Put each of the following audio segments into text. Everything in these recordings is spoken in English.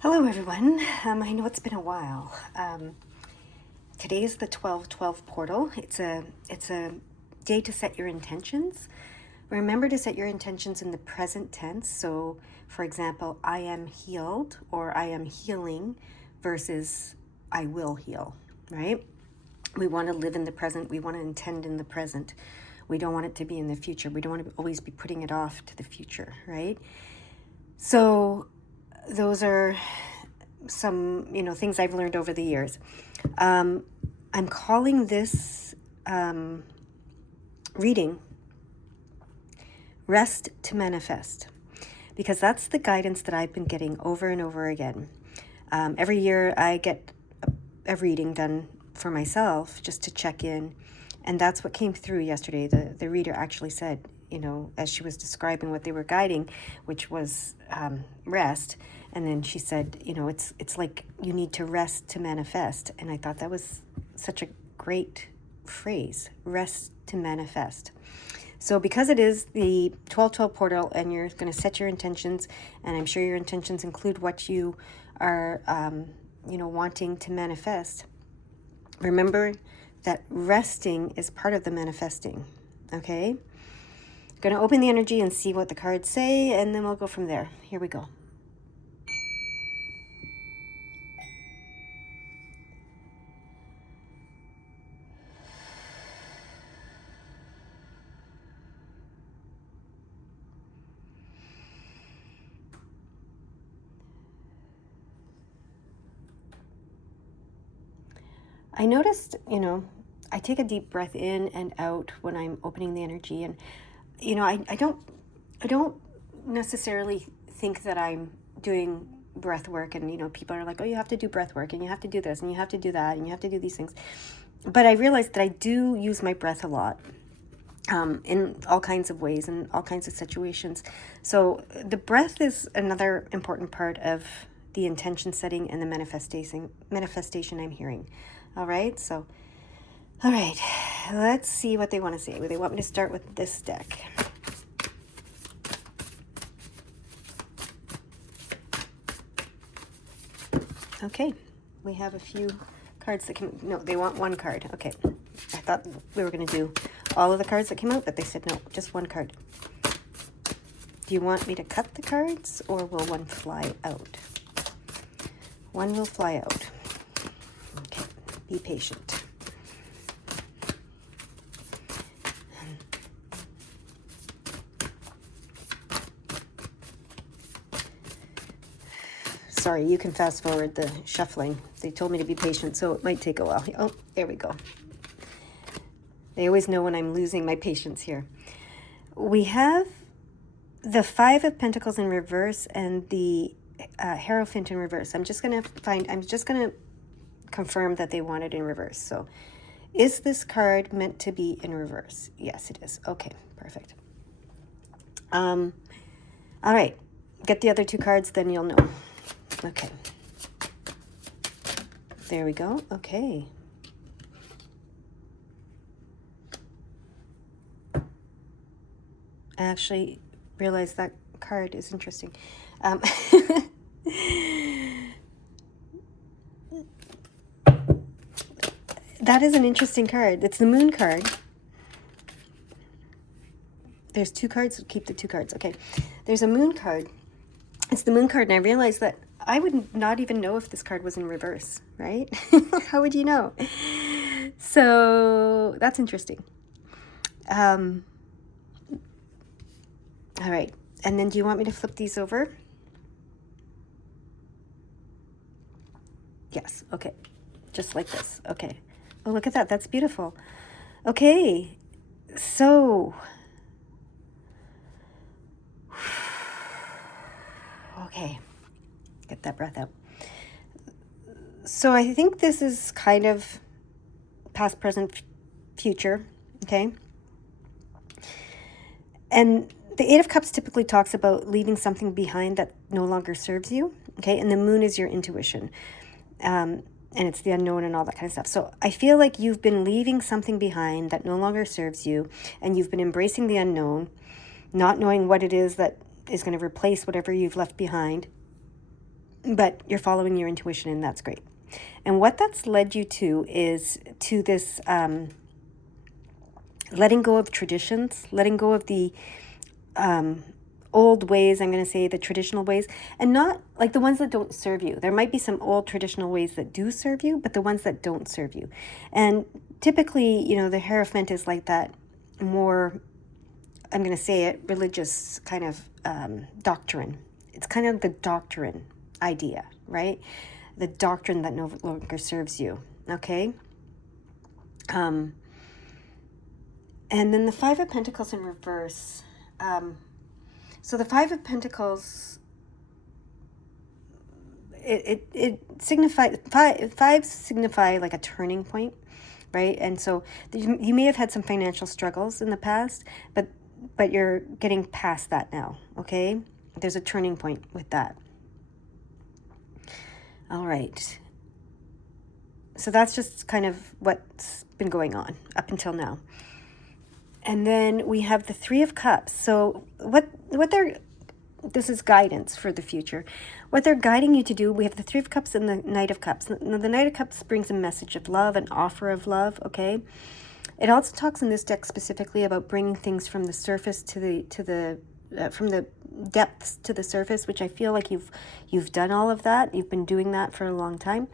Hello, everyone. I know it's been a while. Today is the 12/12 portal. It's a day to set your intentions. Remember to set your intentions in the present tense. So, for example, I am healed or I am healing versus I will heal, right? We want to live in the present. We want to intend in the present. We don't want it to be in the future. We don't want to always be putting it off to the future, right? So, those are some things I've learned over the years. I'm calling this reading Rest to Manifest, because that's the guidance that I've been getting over and over again. Every year I get a reading done for myself just to check in, and that's what came through yesterday. The reader actually said, as she was describing what they were guiding, which was rest. And then she said, it's like you need to rest to manifest. And I thought that was such a great phrase, rest to manifest. So because it is the 12/12 portal and you're going to set your intentions, and I'm sure your intentions include what you are, wanting to manifest, remember that resting is part of the manifesting, okay? I'm going to open the energy and see what the cards say, and then we'll go from there. Here we go. I noticed, I take a deep breath in and out when I'm opening the energy, and I don't necessarily think that I'm doing breath work, and people are like, oh, you have to do breath work, and you have to do this, and you have to do that, and you have to do these things. But I realized that I do use my breath a lot. In all kinds of ways, in all kinds of situations. So the breath is another important part of the intention setting and the manifestation I'm hearing. All right, let's see what they want to say. They want me to start with this deck. Okay, we have a few cards that came. No, they want one card. Okay, I thought we were going to do all of the cards that came out, but they said no, just one card. Do you want me to cut the cards, or will one fly out? One will fly out. Okay, be patient. Sorry, you can fast forward the shuffling. They told me to be patient, so it might take a while. Oh, there we go. They always know when I'm losing my patience here. We have the Five of Pentacles in reverse and the Hierophant in reverse. I'm just going to confirm that they want it in reverse. So is this card meant to be in reverse? Yes, it is. Okay, perfect. All right, get the other two cards, then you'll know. Okay. There we go. Okay. I actually realized that card is interesting. That is an interesting card. It's the Moon card. There's two cards. Keep the two cards. Okay. There's a Moon card. It's the Moon card, and I realized that I would not even know if this card was in reverse, right? How would you know? So that's interesting. All right. And then do you want me to flip these over? Yes. Okay. Just like this. Okay. Oh, look at that. That's beautiful. Okay. So. Okay. Get that breath out. So I think this is kind of past, present, future. Okay. And the Eight of Cups typically talks about leaving something behind that no longer serves you. Okay. And the Moon is your intuition. And it's the unknown and all that kind of stuff. So I feel like you've been leaving something behind that no longer serves you, and you've been embracing the unknown, not knowing what it is that is going to replace whatever you've left behind. but you're following your intuition, and that's great. And what that's led you to is to this letting go of traditions, letting go of the old ways, I'm going to say the traditional ways, and not like the ones that don't serve you. There might be some old traditional ways that do serve you, but the ones that don't serve you. And typically, the Hierophant is like that more, I'm going to say it, religious kind of doctrine. It's kind of the doctrine idea, right? The doctrine that no longer serves you, okay? And then the Five of Pentacles in reverse. So the Five of Pentacles, it signifies, fives signify like a turning point, right? And so you may have had some financial struggles in the past, but you're getting past that now, okay? There's a turning point with that. All right. So that's just kind of what's been going on up until now. And then we have the Three of Cups. So this is guidance for the future. What they're guiding you to do, we have the Three of Cups and the Knight of Cups. Now, the Knight of Cups brings a message of love, an offer of love, okay? It also talks in this deck specifically about bringing things from the surface from the depths to the surface, which I feel like you've done all of that. You've been doing that for a long time.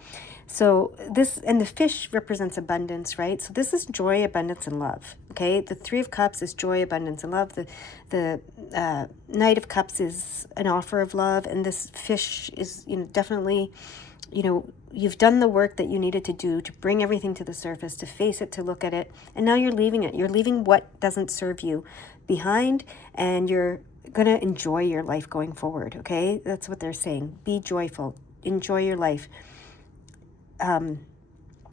So this, and the fish represents abundance, right? So this is joy, abundance, and love, okay? The Three of Cups is joy, abundance, and love. The Knight of Cups is an offer of love, and this fish is, definitely, you've done the work that you needed to do to bring everything to the surface, to face it, to look at it, and now you're leaving it. You're leaving what doesn't serve you behind, and you're going to enjoy your life going forward, okay? That's what they're saying. Be joyful. Enjoy your life.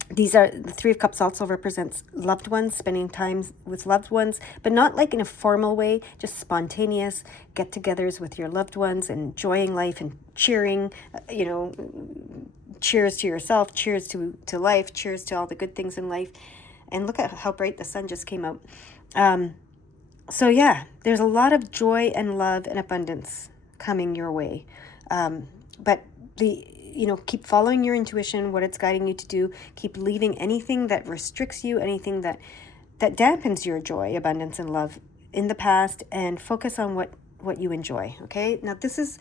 These are, the Three of Cups also represents loved ones, spending time with loved ones, but not like in a formal way, just spontaneous get-togethers with your loved ones, and enjoying life and cheering, cheers to yourself, cheers to life, cheers to all the good things in life. And look at how bright the sun just came out. So yeah, there's a lot of joy and love and abundance coming your way. But keep following your intuition, what it's guiding you to do. Keep leaving anything that restricts you, anything that dampens your joy, abundance, and love in the past, and focus on what you enjoy, okay? Now this is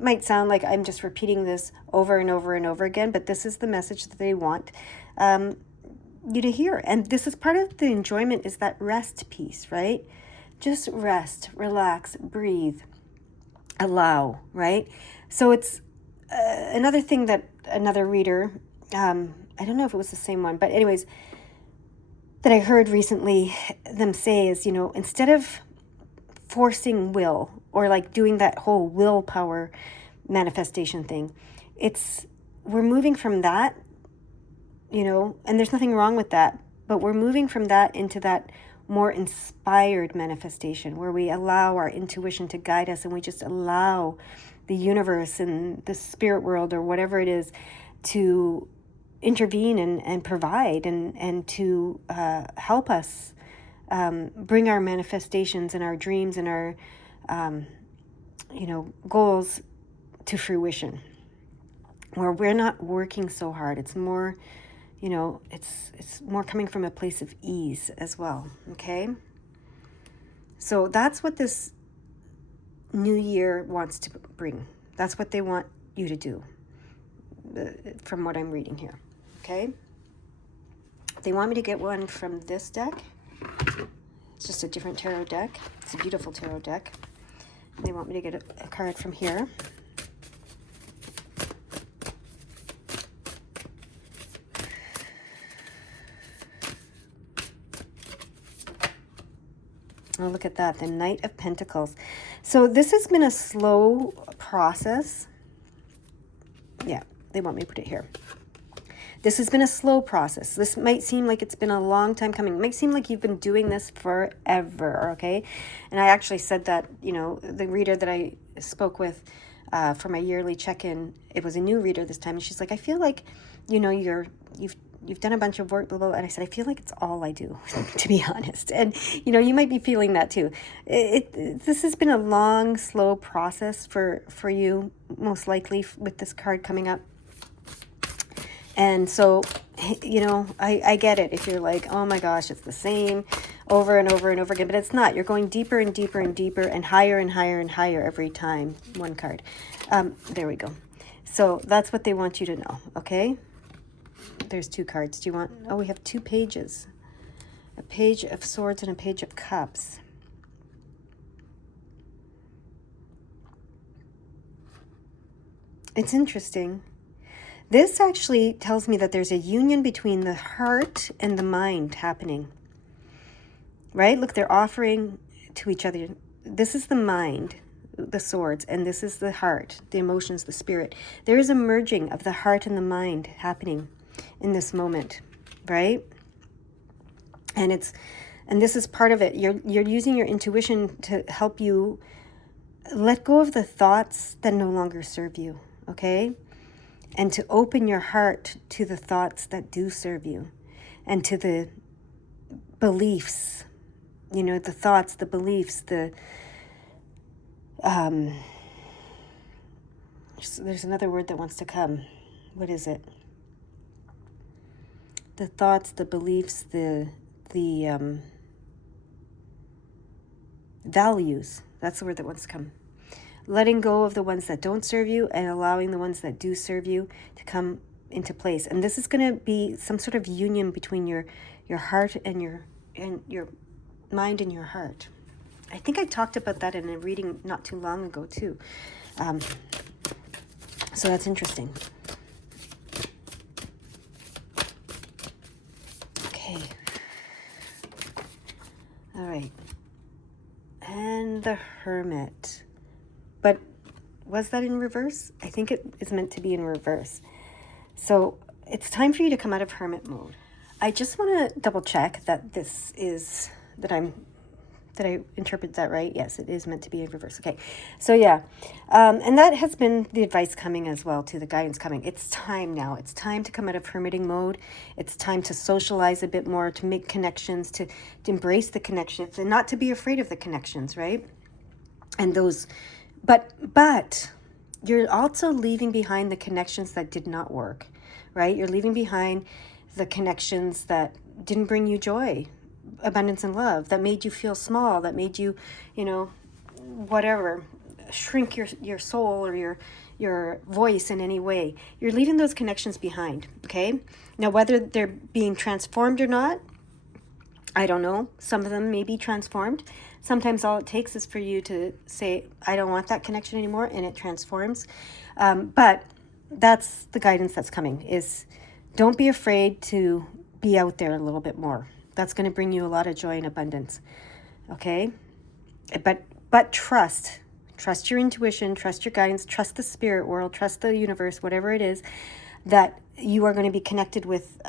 might sound like I'm just repeating this over and over and over again, but this is the message that they want you to hear. And this is part of the enjoyment, is that rest piece, right? Just rest, relax, breathe, allow, right? So it's another thing that another reader, I don't know if it was the same one, but anyways, that I heard recently them say is, instead of forcing will, or like doing that whole willpower manifestation thing, we're moving from that, and there's nothing wrong with that, but we're moving from that into that more inspired manifestation, where we allow our intuition to guide us, and we just allow the universe and the spirit world, or whatever it is, to intervene and provide and to help us bring our manifestations and our dreams and our goals to fruition, where we're not working so hard. It's more, it's more coming from a place of ease as well, okay? So that's what this new year wants to bring. That's what they want you to do, from what I'm reading here, okay? They want me to get one from this deck. It's just a different tarot deck. It's a beautiful tarot deck. They want me to get a card from here. Oh, look at that, the Knight of Pentacles. So this has been a slow process. Yeah, they want me to put it here. This has been a slow process. This might seem like it's been a long time coming. It might seem like you've been doing this forever, okay? And I actually said that, the reader that I spoke with for my yearly check-in, it was a new reader this time, and she's like, I feel like, you've done a bunch of work, blah, blah, blah. And I said, I feel like it's all I do, to be honest. And, you might be feeling that too. This has been a long, slow process for you, most likely with this card coming up. And so, you know, I get it if you're like, oh my gosh, it's the same over and over and over again, but it's not. You're going deeper and deeper and deeper and higher and higher and higher every time. One card. There we go. So that's what they want you to know, okay? There's two cards. Do you want, oh, we have two pages. A page of swords and a page of cups. It's interesting. This actually tells me that there's a union between the heart and the mind happening. Right? Look, they're offering to each other. This is the mind, the swords, and this is the heart, the emotions, the spirit. There is a merging of the heart and the mind happening in this moment, right? And this is part of it. You're using your intuition to help you let go of the thoughts that no longer serve you, okay? And to open your heart to the thoughts that do serve you, and to the beliefs, you know, the thoughts, the beliefs, there's another word that wants to come. What is it? The thoughts, the beliefs, the values. That's the word that wants to come. Letting go of the ones that don't serve you and allowing the ones that do serve you to come into place. And this is going to be some sort of union between your heart and your mind and your heart. I think I talked about that in a reading not too long ago too. So that's interesting. Okay. All right. And the Hermit. But was that in reverse? I think it is meant to be in reverse. So it's time for you to come out of hermit mode. I just want to double check that this is, that I interpret that right. Yes, it is meant to be in reverse. Okay. So yeah. And that has been the advice coming as well, to the guidance coming. It's time now. It's time to come out of hermiting mode. It's time to socialize a bit more, to make connections, to embrace the connections and not to be afraid of the connections, right? And those, but you're also leaving behind the connections that did not work, right? You're leaving behind the connections that didn't bring you joy, abundance, and love, that made you feel small, that made you, you know, whatever, shrink your soul or your voice in any way. You're leaving those connections behind, okay? Now, whether they're being transformed or not, I don't know. Some of them may be transformed. Sometimes all it takes is for you to say, I don't want that connection anymore, and it transforms. But that's the guidance that's coming, is don't be afraid to be out there a little bit more. That's going to bring you a lot of joy and abundance. Okay? But trust your intuition, trust your guidance, trust the spirit world, trust the universe, whatever it is, that you are going to be connected with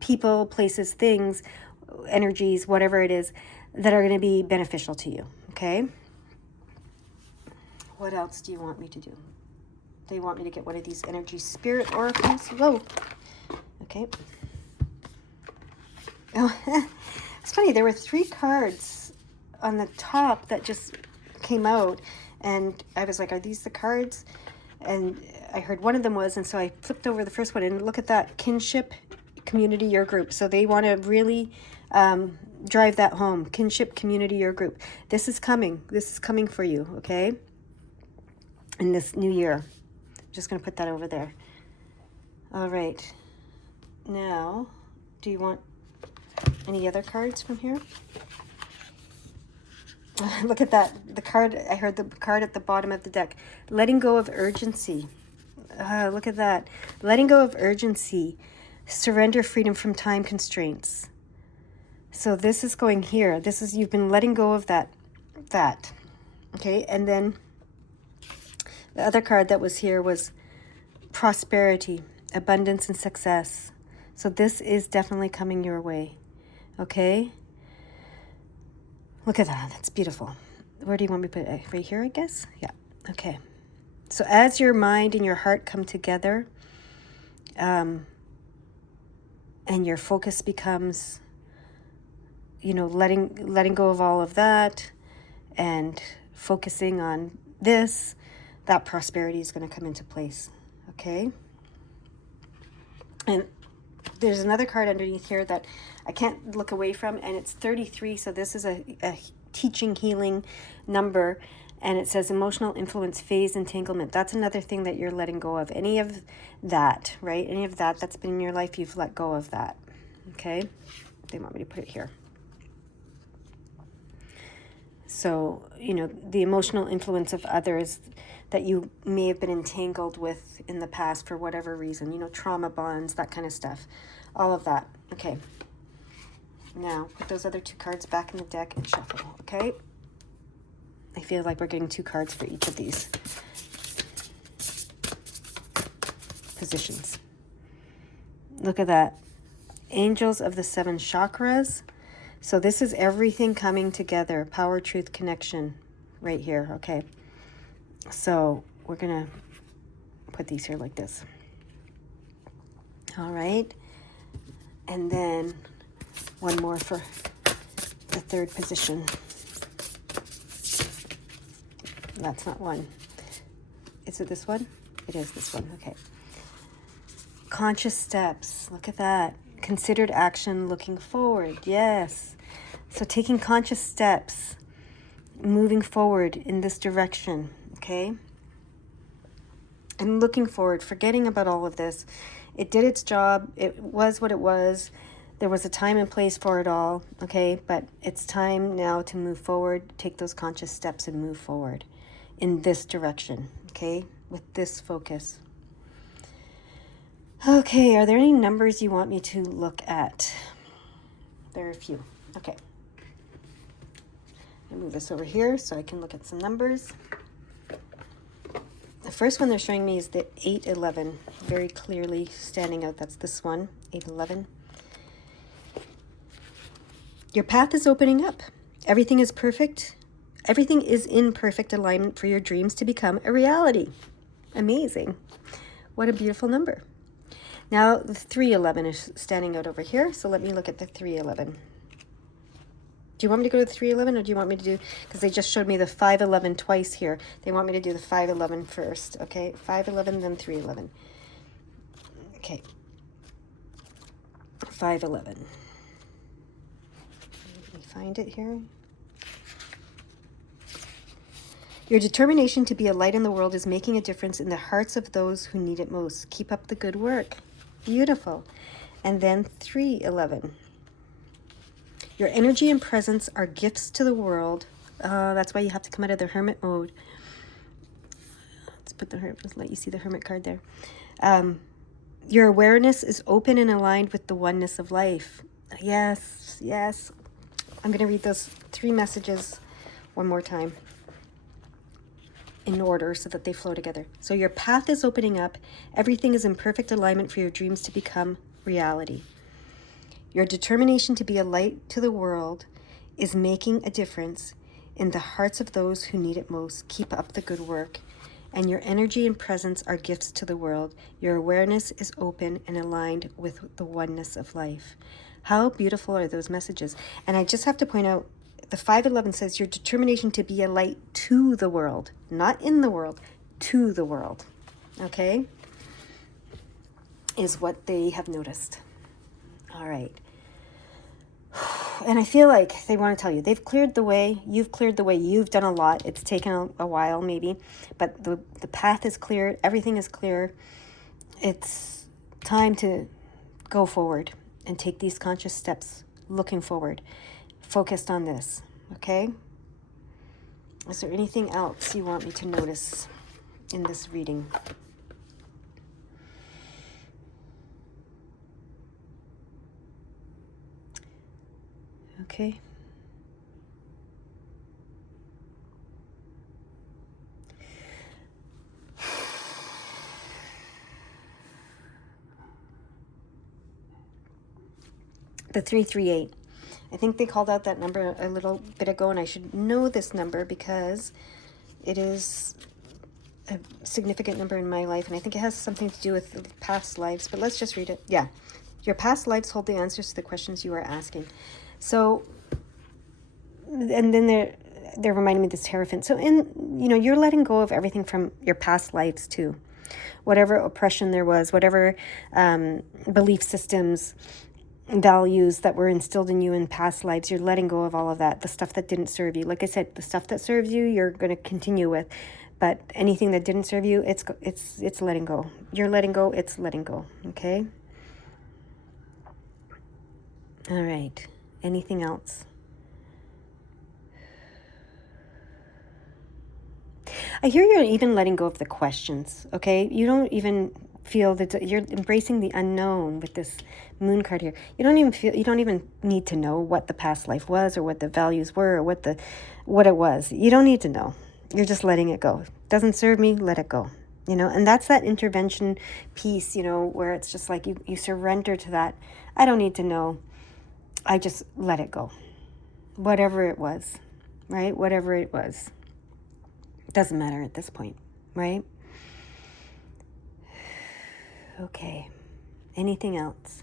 people, places, things, energies, whatever it is, that are going to be beneficial to you. Okay? What else do you want me to do? They want me to get one of these energy spirit oracles. Whoa. Okay. Oh, it's funny. There were 3 cards on the top that just came out, and I was like, are these the cards? And I heard one of them was, and so I flipped over the first one, and look at that, kinship, community, your group. So they want to really drive that home. Kinship, community, your group. This is coming. This is coming for you, okay? In this new year. I'm just going to put that over there. All right. Now, do you want any other cards from here? Look at that. The card, I heard the card at the bottom of the deck. Letting go of urgency. Look at that. Letting go of urgency. Surrender freedom from time constraints. So this is going here. This is, you've been letting go of that. Okay, and then the other card that was here was prosperity, abundance, and success. So this is definitely coming your way. Okay? Look at that. That's beautiful. Where do you want me to put it? Right here, I guess? Yeah. Okay. So as your mind and your heart come together, and your focus becomes, you know, letting go of all of that and focusing on this, that prosperity is going to come into place. Okay. And there's another card underneath here that I can't look away from, and it's 33. So this is a teaching, healing number, and it says emotional influence, phase, entanglement. That's another thing that you're letting go of. Any of that, right? Any of that that's been in your life, you've let go of that. Okay. They want me to put it here. So, you know, the emotional influence of others that you may have been entangled with in the past for whatever reason, you know, trauma bonds, that kind of stuff, all of that. Okay. Now, put those other 2 cards back in the deck and shuffle, okay? I feel like we're getting 2 cards for each of these positions. Look at that. Angels of the 7 chakras. So this is everything coming together. Power, truth, connection right here, okay? So we're going to put these here like this. All right. And then one more for the 3rd position. That's not one. Is it this one? It is this one. Okay. Conscious steps. Look at that. Considered action, looking forward. Yes. So taking conscious steps, moving forward in this direction. Okay. And looking forward, forgetting about all of this. It did its job. It was what it was. There was a time and place for it all. Okay. But it's time now to move forward, take those conscious steps and move forward in this direction. Okay. With this focus. Okay. Are there any numbers you want me to look at? There are a few. Okay. I'll move this over here so I can look at some numbers. The first one they're showing me is the 811, very clearly standing out. That's this one, 811. Your path is opening up. Everything is perfect. Everything is in perfect alignment for your dreams to become a reality. Amazing. What a beautiful number. Now the 311 is standing out over here, so let me look at the 311. Do you want me to go to the 311 or do you want me to do, because they just showed me the 511 twice here. They want me to do the 511 first, okay? 511, then 311. Okay. 511. Let me find it here. Your determination to be a light in the world is making a difference in the hearts of those who need it most. Keep up the good work. Beautiful. And then 311. Your energy and presence are gifts to the world. That's why you have to come out of the hermit mode. Let's put the hermit, let you see the hermit card there. Your awareness is open and aligned with the oneness of life. Yes, yes. I'm going to read those 3 messages one more time in order so that they flow together. So your path is opening up. Everything is in perfect alignment for your dreams to become reality. Your determination to be a light to the world is making a difference in the hearts of those who need it most. Keep up the good work. And your energy and presence are gifts to the world. Your awareness is open and aligned with the oneness of life. How beautiful are those messages? And I just have to point out, the 511 says your determination to be a light to the world, not in the world, to the world. Okay? Is what they have noticed. All right. And I feel like they want to tell you, they've cleared the way, you've cleared the way, you've done a lot. It's taken a while maybe, but the path is clear, everything is clear. It's time to go forward and take these conscious steps, looking forward, focused on this, okay? Is there anything else you want me to notice in this reading? Okay. The 338. I think they called out that number a little bit ago, and I should know this number because it is a significant number in my life, and I think it has something to do with past lives, but let's just read it. Yeah. Your past lives hold the answers to the questions you are asking. So, and then they're reminding me of this Hierophant. So you're letting go of everything from your past lives too. Whatever oppression there was, whatever belief systems, values that were instilled in you in past lives, you're letting go of all of that. The stuff that didn't serve you. Like I said, the stuff that serves you, you're going to continue with. But anything that didn't serve you, it's letting go. You're letting go, it's letting go. Okay? All right. Anything else? I hear you're even letting go of the questions, okay? You don't even feel that you're embracing the unknown with this moon card here. You don't even need to know what the past life was or what the values were or what it was. You don't need to know. You're just letting it go. Doesn't serve me, let it go. And that's that intervention piece, where it's just like you surrender to that. I don't need to know. I just let it go. Whatever it was, right? Whatever it was. Doesn't matter at this point, right? Okay. Anything else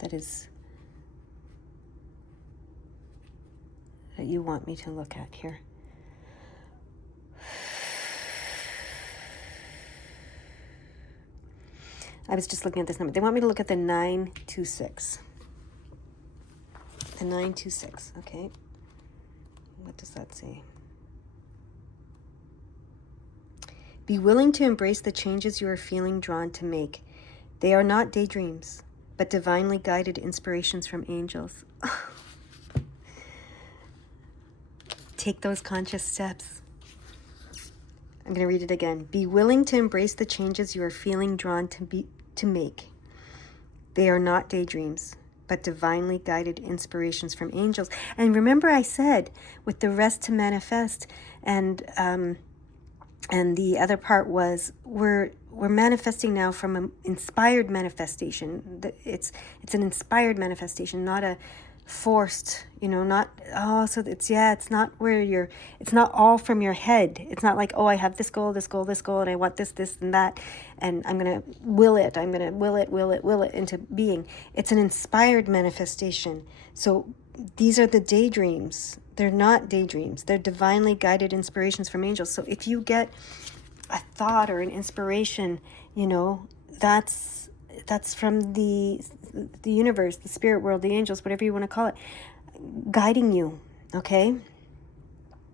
that you want me to look at here? I was just looking at this number. They want me to look at the 926. The 926, okay. What does that say? Be willing to embrace the changes you are feeling drawn to make. They are not daydreams, but divinely guided inspirations from angels. Take those conscious steps. I'm going to read it again. Be willing to embrace the changes you are feeling drawn to make. They are not daydreams, but divinely guided inspirations from angels. And remember I said, with the rest to manifest, and the other part was we're manifesting now from an inspired manifestation. It's an inspired manifestation, not a forced, not, it's not it's not all from your head. It's not like, I have this goal, and I want this, and that, and I'm going to will it into being. It's an inspired manifestation. So these are the daydreams. They're not daydreams. They're divinely guided inspirations from angels. So if you get a thought or an inspiration, that's from the universe, the spirit world, the angels, whatever you want to call it, guiding you, okay,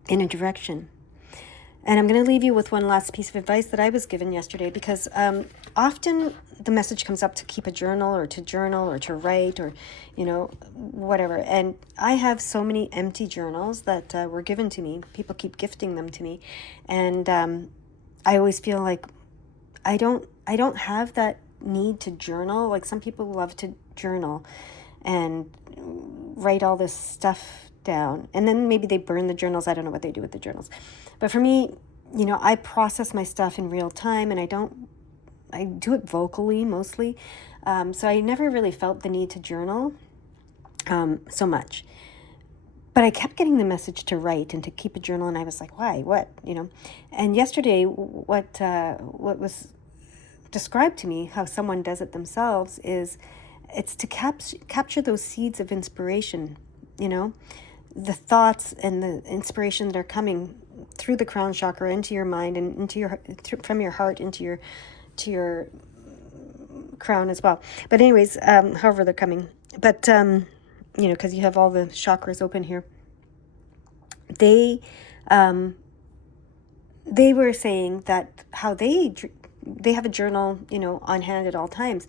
in a direction. And I'm going to leave you with one last piece of advice that I was given yesterday, because often the message comes up to keep a journal or to write or, whatever. And I have so many empty journals that were given to me. People keep gifting them to me. And I always feel like I don't have that need to journal. Like some people love to journal and write all this stuff down, and then maybe they burn the journals. I don't know what they do with the journals, but for me, I process my stuff in real time, and I do it vocally mostly, so I never really felt the need to journal so much. But I kept getting the message to write and to keep a journal, and I was like, why, what, and yesterday what was described to me, how someone does it themselves, is it's to capture those seeds of inspiration, the thoughts and the inspiration that are coming through the crown chakra into your mind and from your heart into your crown as well. But anyways, however they're coming, but because you have all the chakras open here. They were saying that how they have a journal, on hand at all times,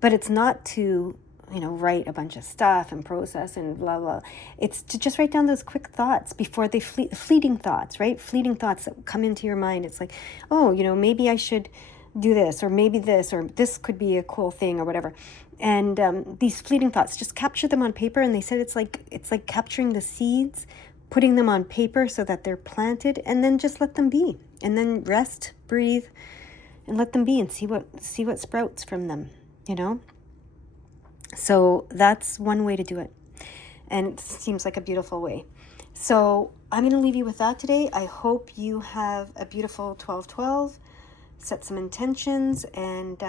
but it's not to, write a bunch of stuff and process and blah, blah. It's to just write down those quick thoughts before they fleeting thoughts, right? Fleeting thoughts that come into your mind. It's like, maybe I should do this, or maybe this, or this could be a cool thing or whatever. And these fleeting thoughts, just capture them on paper. And they said it's like capturing the seeds, putting them on paper so that they're planted, and then just let them be, and then rest, breathe, and let them be, and see what sprouts from them, So that's one way to do it, and it seems like a beautiful way. So I'm going to leave you with that today. I hope you have a beautiful 12/12. Set some intentions, and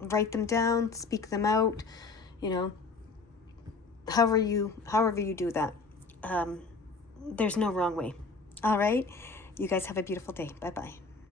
write them down, speak them out, however you do that. There's no wrong way. All right. You guys have a beautiful day. Bye-bye.